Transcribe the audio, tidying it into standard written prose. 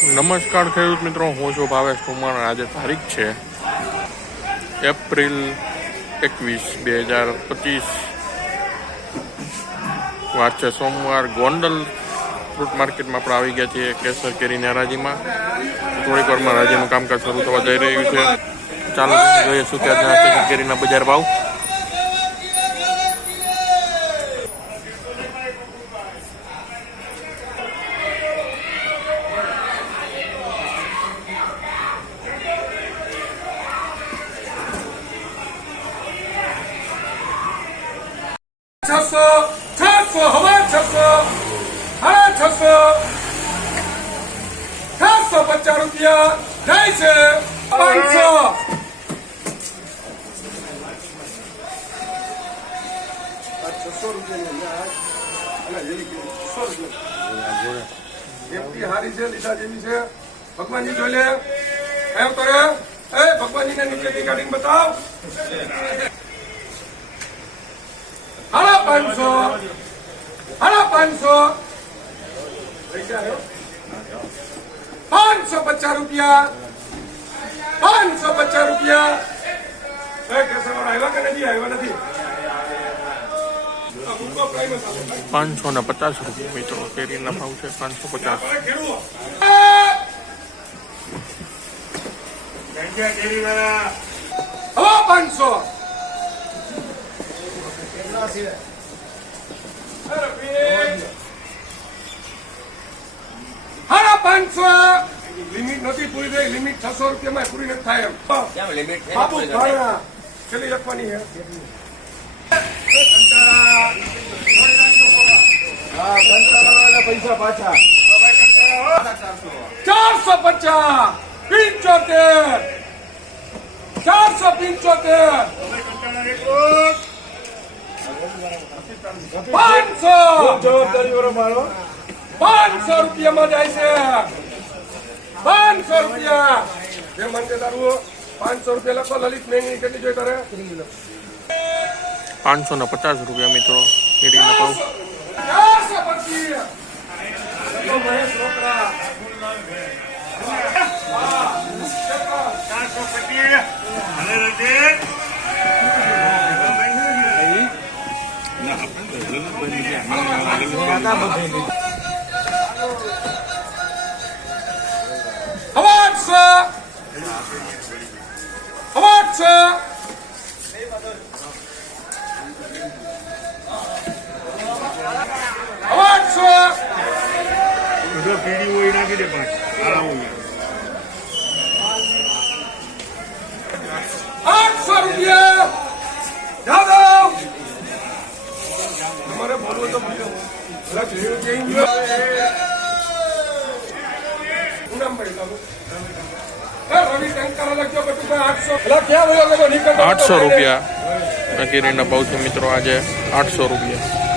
નમસ્કાર ખેડૂત મિત્રો, હું છું ભાવેશ ઠુમર। આજે તારીખ છે એપ્રિલ 21, 2025। વાર છે સોમવાર। ગોંડલ ફ્રૂટ માર્કેટમાં આપણે આવી ગયા છીએ કેસર કેરીની હરાજીમાં। થોડીક વારમાં હરાજીનું કામકાજ શરૂ થવા જઈ રહ્યું છે। ચાલો જોઈએ શું કે આજના કેસર કેરીના બજાર ભાવ। हवा 650 रुपया જાય છે 500 હારી છે લીધા જેવી છે। ભગવાનજી જોઈ લે એમ કરે। ભગવાનજી ને નીચેથી કાઢીને બતાવ। 550 550 रुपया 550 रुपया। કેસર આવ્યા કે નથી આવ્યા નથી 550 રૂપિયા મિત્રો કેરીના ભાવ છે 550। હવે 500 500 લિમિટ નથી પૂરી થઈ। લિમિટ 600 રૂપિયામાં પૂરી નથી થાય એમ। બાપુ છેલ્લી લખવાની છે। પૈસા પાછા 450 75 475 500 રૂપિયામાં જાય છે। 500 રૂપિયા જે મને તારું 500 રૂપિયા લખો। લલિત મેંગણી કેટલી જોઈ તારે 550 રૂપિયા મિત્રો કેરીના ભાવ। 800 રૂપિયા દાદા તમારે બોલવો તો રવિ ટંકાર લખ્યો બધું 800 રૂપિયા કેરીના ભાવ છે મિત્રો આજે 800 રૂપિયા।